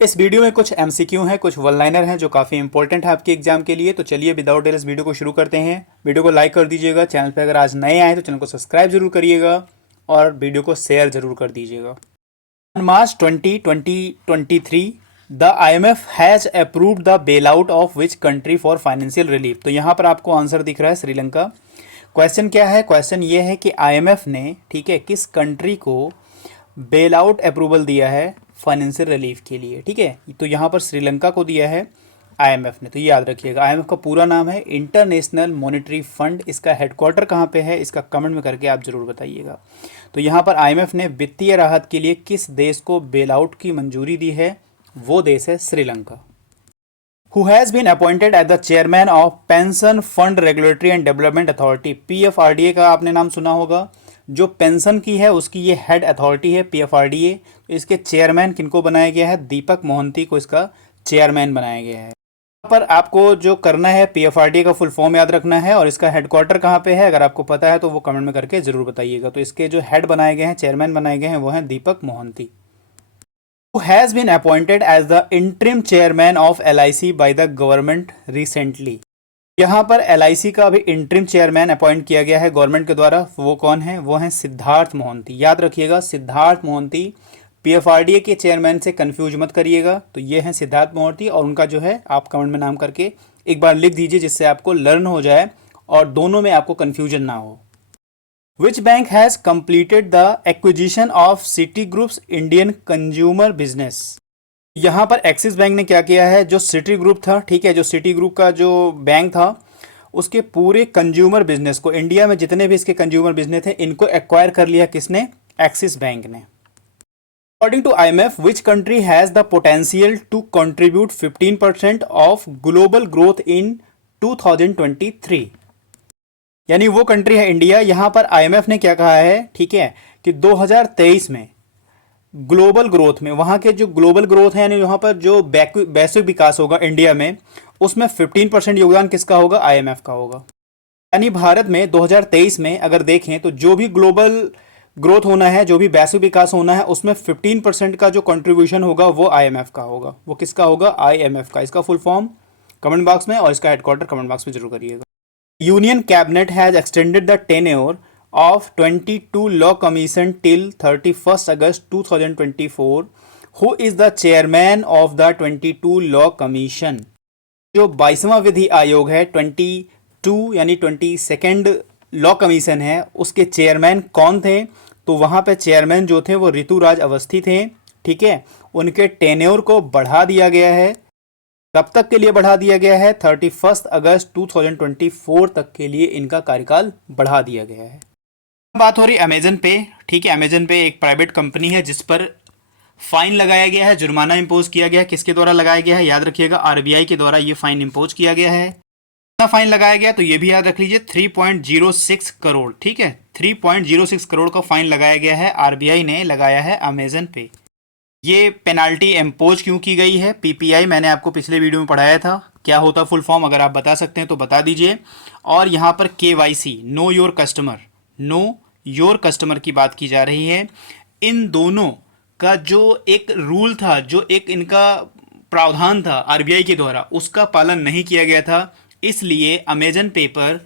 इस वीडियो में कुछ एमसीक्यू हैं, कुछ वन लाइनर हैं जो काफ़ी इंपॉर्टेंट है आपके एग्जाम के लिए। तो चलिए विदाउट डिले इस वीडियो को शुरू करते हैं। वीडियो को लाइक कर दीजिएगा, चैनल पे अगर आज नए आए तो चैनल को सब्सक्राइब जरूर करिएगा और वीडियो को शेयर जरूर कर दीजिएगा। On March 20, 2023, the IMF has approved the bailout of which country for financial relief। तो यहाँ पर आपको आंसर दिख रहा है श्रीलंका। क्वेश्चन क्या है? क्वेश्चन ये है कि IMF ने, ठीक है, किस कंट्री को बेल आउट अप्रूवल दिया है फाइनेंशियल रिलीफ के लिए। ठीक है, तो यहाँ पर श्रीलंका को दिया है IMF ने। तो ये याद रखिएगा, IMF का पूरा नाम है इंटरनेशनल मॉनेटरी फंड। इसका हेडक्वार्टर कहाँ पे है, इसका कमेंट में करके आप जरूर बताइएगा। तो यहाँ पर IMF ने वित्तीय राहत के लिए किस देश को बेल आउट की मंजूरी दी है? वो देश है Sri Lanka. Who has been appointed as the chairman of Pension Fund Regulatory and Development Authority? PFRDA का आपने नाम सुना होगा। जो पेंशन की है उसकी ये हेड अथॉरिटी है PFRDA। इसके चेयरमैन किनको बनाया गया है? दीपक मोहंती को इसका चेयरमैन बनाया गया है। यहाँ पर आपको जो करना है, PFRDA का फुल फॉर्म याद रखना है और इसका हेडक्वार्टर कहाँ पे है, अगर आपको पता है तो वो कमेंट में करके जरूर बताइएगा। तो इसके जो हेड बनाए गए हैं, चेयरमैन बनाए गए हैं, वो हैं दीपक Mohanty. Who has been appointed as the interim chairman of LIC by the government recently? यहाँ पर LIC का अभी इंटरिम चेयरमैन अपॉइंट किया गया है गवर्नमेंट के द्वारा। वो कौन है? वो हैं सिद्धार्थ मोहंती। याद रखिएगा, सिद्धार्थ मोहंती। PFRDA के चेयरमैन से कंफ्यूज मत करिएगा। तो ये हैं सिद्धार्थ मोहंती और उनका जो है आप कमेंट में नाम करके एक बार लिख दीजिए, जिससे आपको लर्न हो जाए और दोनों में आपको कन्फ्यूजन ना हो। Which bank has completed the acquisition of Citigroup's Indian consumer business? यहाँ पर एक्सिस बैंक ने क्या किया है? जो सिटी ग्रुप था, ठीक है, जो सिटी ग्रुप का जो बैंक था, उसके पूरे कंज्यूमर बिजनेस को, इंडिया में जितने भी इसके कंज्यूमर बिजनेस थे, इनको एक्वायर कर लिया किसने? एक्सिस बैंक ने। According to IMF, which country has the potential to contribute 15% of global growth in 2023? यानी वो कंट्री है इंडिया। यहाँ पर IMF ने क्या कहा है, ठीक है, कि 2023 में ग्लोबल ग्रोथ में, वहाँ के जो ग्लोबल ग्रोथ है, यानी वहाँ पर जो वैश्विक विकास होगा इंडिया में, उसमें 15% योगदान किसका होगा? IMF का होगा। यानी भारत में 2023 में अगर देखें तो जो भी ग्लोबल ग्रोथ होना है, जो भी वैश्विक विकास होना है, उसमें 15% का जो कंट्रीब्यूशन होगा वो IMF का होगा। वो किसका होगा? IMF का। इसका फुल फॉर्म कमेंट बॉक्स में और इसका हेडक्वार्टर कमेंट बॉक्स में जरूर करिएगा। Union cabinet has extended the tenure of 22 law commission till 31st August 2024. Who is the chairman of the 22 law commission? जो 22वां विधि आयोग है, 22 यानी 22nd लॉ कमीशन है, उसके चेयरमैन कौन थे? तो वहाँ पे चेयरमैन जो थे वो ऋतुराज अवस्थी थे। ठीक है, उनके टेन्योर को बढ़ा दिया गया है। कब तक के लिए बढ़ा दिया गया है? 31 अगस्त 2024 तक के लिए इनका कार्यकाल बढ़ा दिया गया है। बात हो रही अमेजन पे। ठीक है, अमेजन पे एक प्राइवेट कंपनी है जिस पर फाइन लगाया गया है, जुर्माना इंपोज किया गया है। किसके द्वारा लगाया गया है? याद रखिएगा, RBI के द्वारा ये फाइन इंपोज किया गया है। कितना फाइन लगाया गया तो ये भी याद रख लीजिए, 3.06 करोड़। ठीक है, 3.06 करोड़ का फाइन लगाया गया है, RBI ने लगाया है अमेजन पे। ये पेनाल्टी इंपोज क्यों की गई है? PPI मैंने आपको पिछले वीडियो में पढ़ाया था, क्या होता फुल फॉर्म, अगर आप बता सकते हैं तो बता दीजिए। और यहाँ पर KYC, know your customer, know your customer की बात की जा रही है। इन दोनों का जो एक रूल था, जो एक इनका प्रावधान था RBI के द्वारा, उसका पालन नहीं किया गया था, इसलिए अमेजन पे पर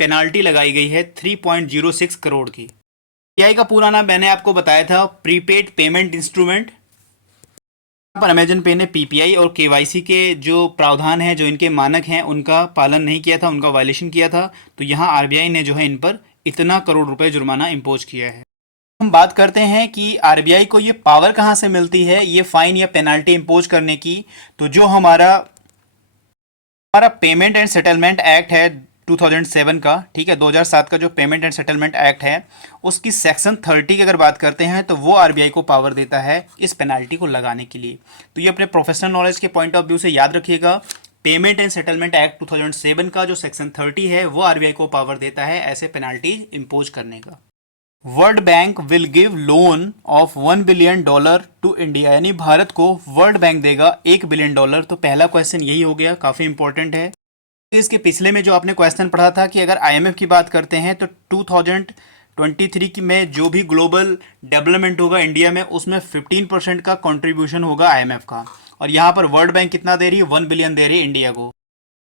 पेनाल्टी लगाई गई है 3.06 करोड़ की। PPI का पूरा नाम मैंने आपको बताया था, प्रीपेड पेमेंट इंस्ट्रूमेंट। पर अमेजन पे ने PPI और KYC के जो प्रावधान है, जो इनके मानक हैं, उनका पालन नहीं किया था, उनका वायलेशन किया था। तो यहाँ RBI ने जो है इन पर इतना करोड़ रुपए जुर्माना इंपोज किया है। हम बात करते हैं कि RBI को ये पावर कहाँ से मिलती है ये फाइन या पेनाल्टी इंपोज करने की। तो जो हमारा पेमेंट एंड सेटलमेंट एक्ट है 2007 का, ठीक है, 2007 का जो पेमेंट एंड सेटलमेंट एक्ट है, उसकी सेक्शन 30 की अगर बात करते हैं तो वो RBI को पावर देता है इस पेनाल्टी को लगाने के लिए। तो ये अपने प्रोफेशनल नॉलेज के पॉइंट ऑफ व्यू से याद रखिएगा, पेमेंट एंड सेटलमेंट एक्ट 2007 का जो सेक्शन 30 है वो RBI को पावर देता है ऐसे पेनाल्टी इंपोज करने का। World Bank will give loan of $1 billion to India, यानी भारत को वर्ल्ड बैंक देगा $1 बिलियन। तो पहला क्वेश्चन यही हो गया, काफ़ी इंपॉर्टेंट है। इसके पिछले में जो आपने क्वेश्चन पढ़ा था कि अगर IMF की बात करते हैं तो 2023 में जो भी ग्लोबल डेवलपमेंट होगा इंडिया में, उसमें 15% का कंट्रीब्यूशन होगा IMF का। और यहाँ पर वर्ल्ड बैंक कितना दे रही है, 1 बिलियन दे रही है इंडिया को।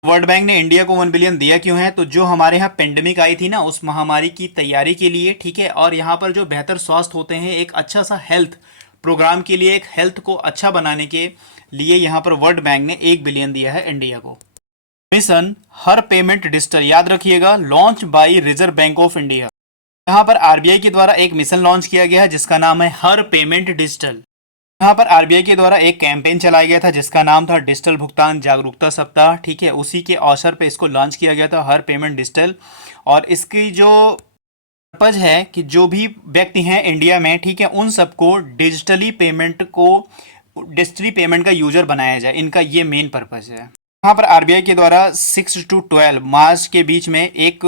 वर्ल्ड बैंक ने इंडिया को 1 बिलियन दिया क्यों है, तो जो हमारे यहाँ पेंडेमिक आई थी ना, उस महामारी की तैयारी के लिए, ठीक है, और यहाँ पर जो बेहतर स्वास्थ्य होते हैं, एक अच्छा सा हेल्थ प्रोग्राम के लिए, एक हेल्थ को अच्छा बनाने के लिए यहाँ पर वर्ल्ड बैंक ने 1 बिलियन दिया है इंडिया को। मिशन हर पेमेंट डिजिटल, याद रखिएगा, launch by reserve bank of India. यहाँ पर आरबीआई के द्वारा एक मिशन लॉन्च किया गया है जिसका नाम है हर पेमेंट डिजिटल। यहाँ पर आरबीआई के द्वारा एक कैंपेन चलाया गया था जिसका नाम था डिजिटल भुगतान जागरूकता सप्ताह, ठीक है, उसी के अवसर पे इसको लॉन्च किया गया था, हर पेमेंट डिजिटल। और इसकी जो पर्पज है कि जो भी व्यक्ति हैं इंडिया में, ठीक है, उन सबको डिजिटली पेमेंट का यूजर बनाया जाए, इनका ये मेन पर्पज है। यहाँ पर आरबीआई के द्वारा 6 से 12 मार्च के बीच में एक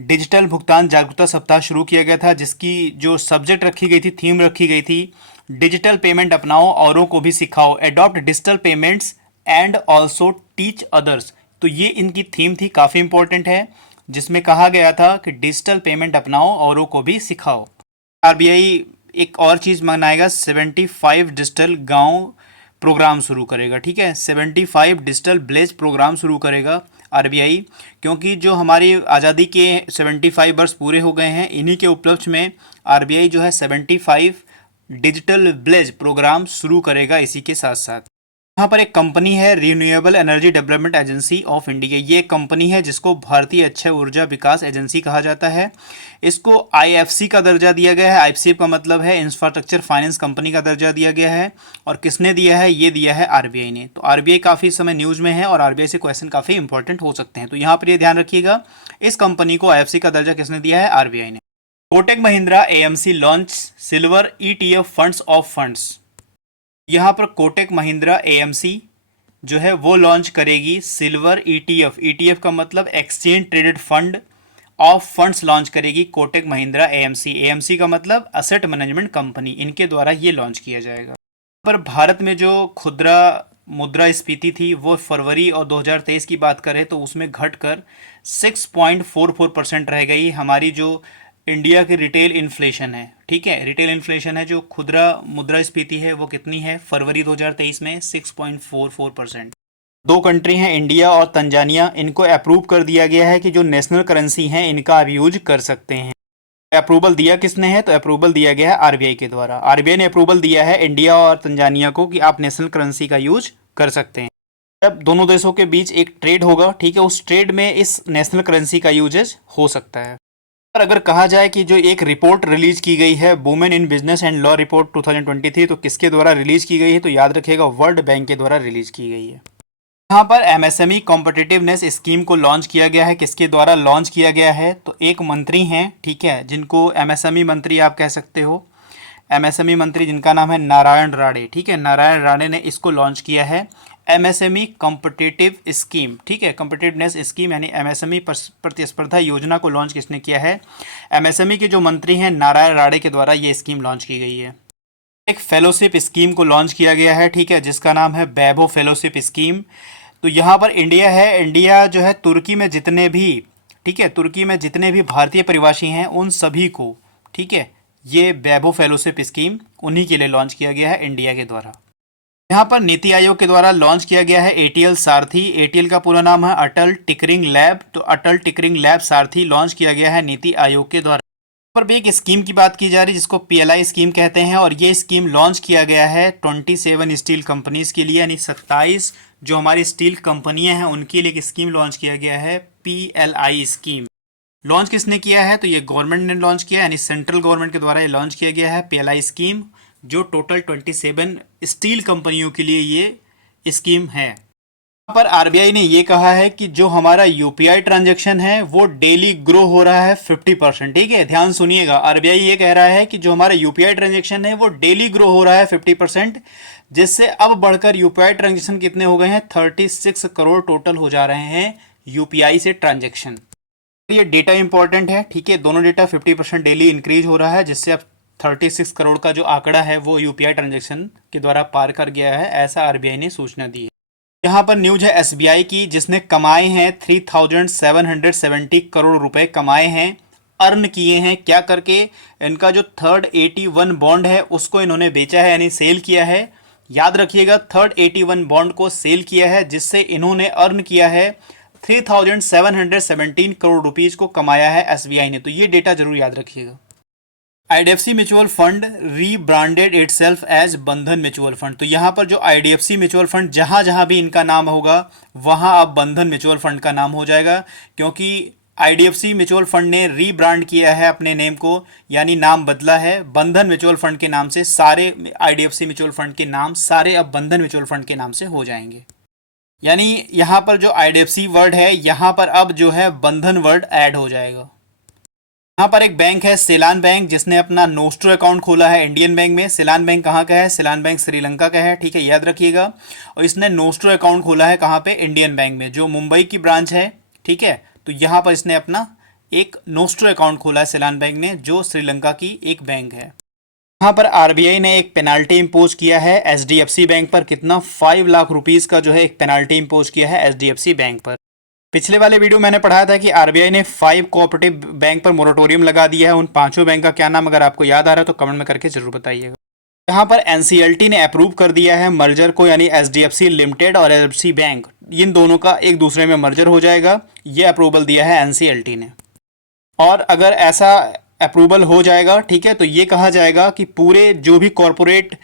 डिजिटल भुगतान जागरूकता सप्ताह शुरू किया गया था, जिसकी जो सब्जेक्ट रखी गई थी, थीम रखी गई थी, डिजिटल पेमेंट अपनाओ औरों को भी सिखाओ, adopt digital payments and also teach others. तो ये इनकी थीम थी, काफ़ी इंपॉर्टेंट है, जिसमें कहा गया था कि डिजिटल पेमेंट अपनाओ औरों को भी सिखाओ। आरबीआई एक और चीज़ मनाएगा, 75 डिजिटल गांव प्रोग्राम शुरू करेगा, ठीक है, 75 डिजिटल विलेज प्रोग्राम शुरू करेगा आरबीआई, क्योंकि जो हमारी आज़ादी के 75 वर्ष पूरे हो गए हैं, इन्हीं के उपलक्ष्य में आरबीआई जो है 75 डिजिटल विलेज प्रोग्राम शुरू करेगा। इसी के साथ साथ यहाँ पर एक कंपनी है renewable energy development agency of India, ये एक कंपनी है जिसको भारतीय अक्षय ऊर्जा विकास एजेंसी कहा जाता है। इसको आईएफसी का दर्जा दिया गया है, आईएफसी का मतलब है इंफ्रास्ट्रक्चर फाइनेंस कंपनी का दर्जा दिया गया है। और किसने दिया है, ये दिया है आरबीआई ने। तो आरबीआई काफ़ी समय न्यूज़ में है और आरबीआई से क्वेश्चन काफ़ी इंपॉर्टेंट हो सकते हैं, तो यहाँ पर ये ध्यान रखिएगा, इस कंपनी को आईएफसी का दर्जा किसने दिया है, आरबीआई ने। Kotak Mahindra AMC launch silver ETF funds of funds. यहाँ पर कोटक महिंद्रा एएमसी जो है वो लॉन्च करेगी सिल्वर ईटीएफ, ईटीएफ का मतलब exchange traded fund of funds launch करेगी कोटक महिंद्रा एएमसी, एएमसी का मतलब असेट मैनेजमेंट कंपनी, इनके द्वारा ये लॉन्च किया जाएगा। पर भारत में जो खुदरा मुद्रास्फीति थी वो फरवरी और 2023 की बात करें तो उसमें घटकर 6.44% रह गई। हमारी जो इंडिया की रिटेल इन्फ्लेशन है, ठीक है, रिटेल इन्फ्लेशन है, जो खुदरा मुद्रास्फीति है वो कितनी है फरवरी 2023 में, 6.44%। दो कंट्री हैं इंडिया और तंजानिया, इनको अप्रूव कर दिया गया है कि जो नेशनल करेंसी हैं इनका आप यूज कर सकते हैं। अप्रूवल दिया किसने है, तो अप्रूवल दिया गया है आरबीआई के द्वारा। आरबीआई ने अप्रूवल दिया है इंडिया और तंजानिया को कि आप नेशनल करेंसी का यूज कर सकते हैं। जब दोनों देशों के बीच एक ट्रेड होगा, ठीक है, उस ट्रेड में इस नेशनल करेंसी का यूजेज हो सकता है। पर अगर कहा जाए कि जो एक रिपोर्ट रिलीज की गई है women in business and law report 2023, तो किसके द्वारा रिलीज की गई है, तो याद रखिएगा वर्ल्ड बैंक के द्वारा रिलीज की गई है। यहाँ पर एमएसएमई कॉम्पिटिटिवनेस स्कीम को लॉन्च किया गया है, किसके द्वारा लॉन्च किया गया है, तो एक मंत्री हैं, ठीक है, जिनको एमएसएमई मंत्री आप कह सकते हो, एमएसएमई मंत्री जिनका नाम है नारायण राणे, ठीक है, नारायण राणे ने इसको लॉन्च किया है, एमएसएमई कॉम्पिटिटिव स्कीम, ठीक है, कॉम्पिटिटिवनेस स्कीम यानी एमएसएमई प्रतिस्पर्धा योजना को लॉन्च किसने किया है, एमएसएमई के जो मंत्री हैं नारायण राणे के द्वारा ये स्कीम लॉन्च की गई है। एक फेलोशिप स्कीम को लॉन्च किया गया है, ठीक है, जिसका नाम है वैभव फेलोशिप स्कीम। तो यहाँ पर इंडिया है, इंडिया जो है तुर्की में जितने भी, ठीक है, तुर्की में जितने भी भारतीय प्रवासी हैं उन सभी को, ठीक है, ये वैभव फेलोशिप स्कीम उन्हीं के लिए लॉन्च किया गया है इंडिया के द्वारा। यहाँ पर नीति आयोग के द्वारा लॉन्च किया गया है एटीएल सारथी, एटीएल का पूरा नाम है अटल टिकरिंग लैब, तो अटल टिकरिंग लैब सारथी लॉन्च किया गया है नीति आयोग के द्वारा। पर भी एक स्कीम की बात की जा रही है जिसको पीएलआई स्कीम कहते हैं, और ये स्कीम लॉन्च किया गया है 27 स्टील कंपनीज के लिए, यानी 27 जो हमारी स्टील कंपनियां हैं उनके लिए एक स्कीम लॉन्च किया गया है, पीएलआई स्कीम। लॉन्च किसने किया है, तो ये गवर्नमेंट ने लॉन्च किया है, यानी सेंट्रल गवर्नमेंट के द्वारा ये लॉन्च किया गया है पीएलआई स्कीम, जो टोटल 27 स्टील कंपनियों के लिए ये स्कीम है। यहाँ पर आरबीआई ने ये कहा है कि जो हमारा यूपीआई ट्रांजैक्शन है वो डेली ग्रो हो रहा है 50%, ठीक है, ध्यान सुनिएगा, आरबीआई ये कह रहा है कि जो हमारा यूपीआई ट्रांजैक्शन है वो डेली ग्रो हो रहा है 50%, जिससे अब बढ़कर यूपीआई ट्रांजैक्शन कितने हो गए हैं, 36 करोड़ टोटल हो जा रहे हैं यूपीआई से ट्रांजैक्शन। ये डेटा इंपॉर्टेंट है, ठीक है, दोनों डेटा 50% डेली इंक्रीज हो रहा है, जिससे अब 36 करोड़ का जो आंकड़ा है वो यूपीआई ट्रांजैक्शन के द्वारा पार कर गया है, ऐसा आरबीआई ने सूचना दी है। यहाँ पर न्यूज है एसबीआई की, जिसने कमाए हैं 3770 करोड़ रुपए कमाए हैं, अर्न किए हैं, क्या करके, इनका जो थर्ड 81 बॉन्ड है उसको इन्होंने बेचा है, यानी सेल किया है। याद रखिएगा थर्ड 81 बॉन्ड को सेल किया है, जिससे इन्होंने अर्न किया है 3717 करोड़ रुपीज को कमाया है एसबीआई ने। तो ये डेटा जरूर याद रखिएगा। IDFC mutual fund rebranded itself as Bandhan mutual fund. तो यहाँ पर जो आईडीएफसी म्यूचुअल फंड जहाँ जहाँ भी इनका नाम होगा वहाँ अब बंधन म्यूचुअल फंड का नाम हो जाएगा, क्योंकि आईडीएफसी म्यूचुअल फंड ने रीब्रांड किया है अपने नेम को, यानी नाम बदला है बंधन म्यूचुअल फंड के नाम से। सारे आईडीएफसी म्यूचुअल फंड के नाम सारे अब बंधन म्यूचुअल फंड के नाम से हो जाएंगे। यानी यहाँ पर जो आईडीएफसी वर्ड है यहाँ पर अब जो है बंधन वर्ड ऐड हो जाएगा। यहाँ पर एक बैंक है सेलान बैंक, जिसने अपना नोस्ट्रो अकाउंट खोला है इंडियन बैंक में। सेलान बैंक कहाँ का है? सेलान बैंक श्रीलंका का है, ठीक है, याद रखिएगा। और इसने नोस्ट्रो अकाउंट खोला है कहाँ पे? इंडियन बैंक में, जो मुंबई की ब्रांच है, ठीक है। तो यहाँ पर इसने अपना एक नोस्ट्रो अकाउंट खोला है सेलान बैंक ने, जो श्रीलंका की एक बैंक है। यहाँ पर आरबीआई ने एक पेनाल्टी इम्पोज किया है एचडीएफसी बैंक पर। कितना? 5 लाख रुपीस का जो है एक पेनाल्टी इम्पोज किया है एचडीएफसी बैंक पर। पिछले वाले वीडियो मैंने पढ़ाया था कि आरबीआई ने 5 कोऑपरेटिव बैंक पर मोरेटोरियम लगा दिया है। उन 5 बैंक का क्या नाम अगर आपको याद आ रहा है तो कमेंट में करके जरूर बताइएगा। यहाँ पर एनसीएलटी ने अप्रूव कर दिया है मर्जर को, यानी एचडीएफसी लिमिटेड और एचडीएफसी बैंक, इन दोनों का एक दूसरे में मर्जर हो जाएगा। ये अप्रूवल दिया है एनसीएलटी ने। और अगर ऐसा अप्रूवल हो जाएगा, ठीक है, तो ये कहा जाएगा कि पूरे जो भी कॉरपोरेट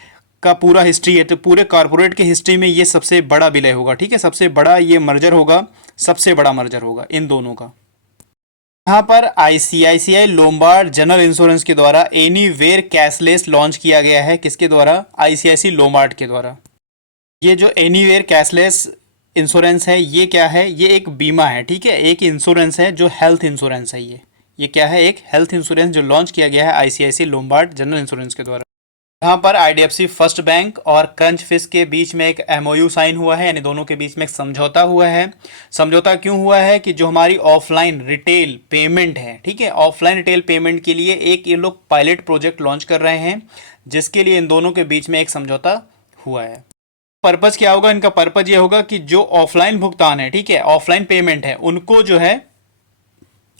का पूरा हिस्ट्री है, तो पूरे कॉरपोरेट के हिस्ट्री में ये सबसे बड़ा विलय होगा, ठीक है, सबसे बड़ा ये मर्जर होगा, सबसे बड़ा मर्जर होगा इन दोनों का। यहाँ पर आईसीआईसीआई लोम्बार्ड जनरल इंश्योरेंस के द्वारा एनीवेयर कैशलेस लॉन्च किया गया है। किसके द्वारा? आईसीआईसीआई लोम्बार्ड के द्वारा। ये जो एनीवेयर कैशलेस इंश्योरेंस है ये क्या है? ये एक बीमा है, ठीक है, एक इंश्योरेंस है जो हेल्थ इंश्योरेंस है। ये क्या है? एक हेल्थ इंश्योरेंस जो लॉन्च किया गया है आईसीआईसीआई लोम्बार्ड जनरल इंश्योरेंस के द्वारा। यहाँ पर आईडीएफसी फर्स्ट बैंक और क्रंच फिश के बीच में एक एमओयू साइन हुआ है, यानी दोनों के बीच में एक समझौता हुआ है। समझौता क्यों हुआ है? कि जो हमारी ऑफलाइन रिटेल पेमेंट है, ठीक है, ऑफलाइन रिटेल पेमेंट के लिए एक ये लोग पायलट प्रोजेक्ट लॉन्च कर रहे हैं, जिसके लिए इन दोनों के बीच में एक समझौता हुआ है। पर्पज़ क्या होगा इनका? पर्पज़ ये होगा कि जो ऑफलाइन भुगतान है, ठीक है, ऑफलाइन पेमेंट है, उनको जो है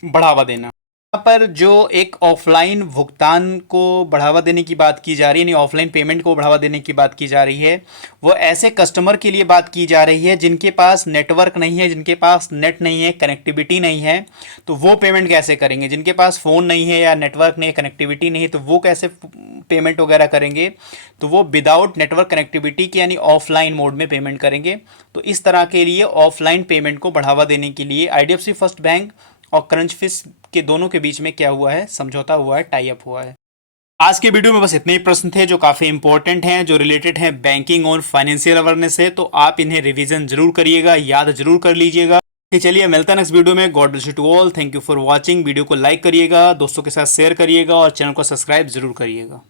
बढ़ावा देना। यहाँ पर जो एक ऑफलाइन भुगतान को बढ़ावा देने की बात की जा रही है, यानी ऑफलाइन पेमेंट को बढ़ावा देने की बात की जा रही है, वो ऐसे कस्टमर के लिए बात की जा रही है जिनके पास नेटवर्क नहीं है, जिनके पास नेट नहीं है, कनेक्टिविटी नहीं है। तो वो पेमेंट कैसे करेंगे? जिनके पास फ़ोन नहीं है या नेटवर्क नहीं है, कनेक्टिविटी नहीं है, तो वो कैसे पेमेंट वगैरह करेंगे? तो वो विदाउट नेटवर्क कनेक्टिविटी के, यानी ऑफलाइन मोड में पेमेंट करेंगे। तो इस तरह के लिए ऑफलाइन पेमेंट को बढ़ावा देने के लिए आईडीएफसी फर्स्ट बैंक और क्रंच फिश के दोनों के बीच में क्या हुआ है? समझौता हुआ है, टाई अप हुआ है। आज के वीडियो में बस इतने ही प्रश्न थे जो काफ़ी इंपॉर्टेंट हैं, जो रिलेटेड हैं बैंकिंग और फाइनेंशियल अवेयरनेस से। तो आप इन्हें रिवीजन जरूर करिएगा, याद जरूर कर लीजिएगा। चलिए मिलता है नेक्स्ट वीडियो में। God bless you to all. Thank you for watching. Video को लाइक करिएगा, दोस्तों के साथ शेयर करिएगा और चैनल को सब्सक्राइब जरूर करिएगा।